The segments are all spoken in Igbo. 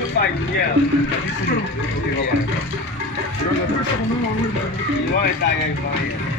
225, yeah. You want to die again?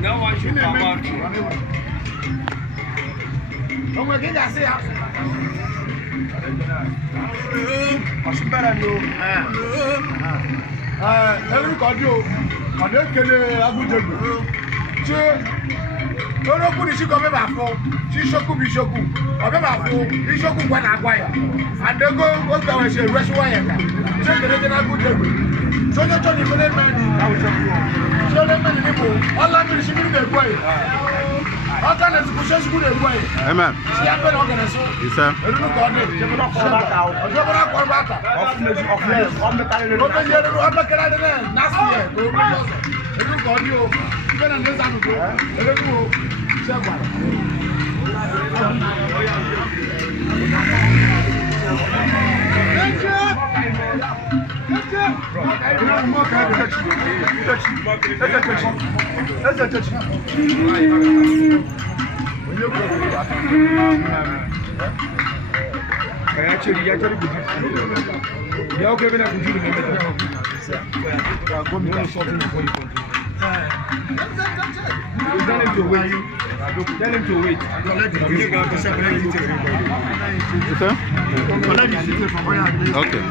No one should come out. No one can say every cardio, I don't get a good don't know who she come back for. She shoku bishoku. Or back for bishoku when I acquire. And they go down and say, Rush wire. Check the good job. So not only for them, so them many people. All I'm going to be the way. How can I push good away? Amen. See, I'm going to organize. Yes, sir. I don't know God. You will not fall back out. You will not fall back out. On the calendar. On the calendar. Nasty. I don't know you. You can understand. I don't know. Check one. Tell him to wait. Tell him to wait. Okay.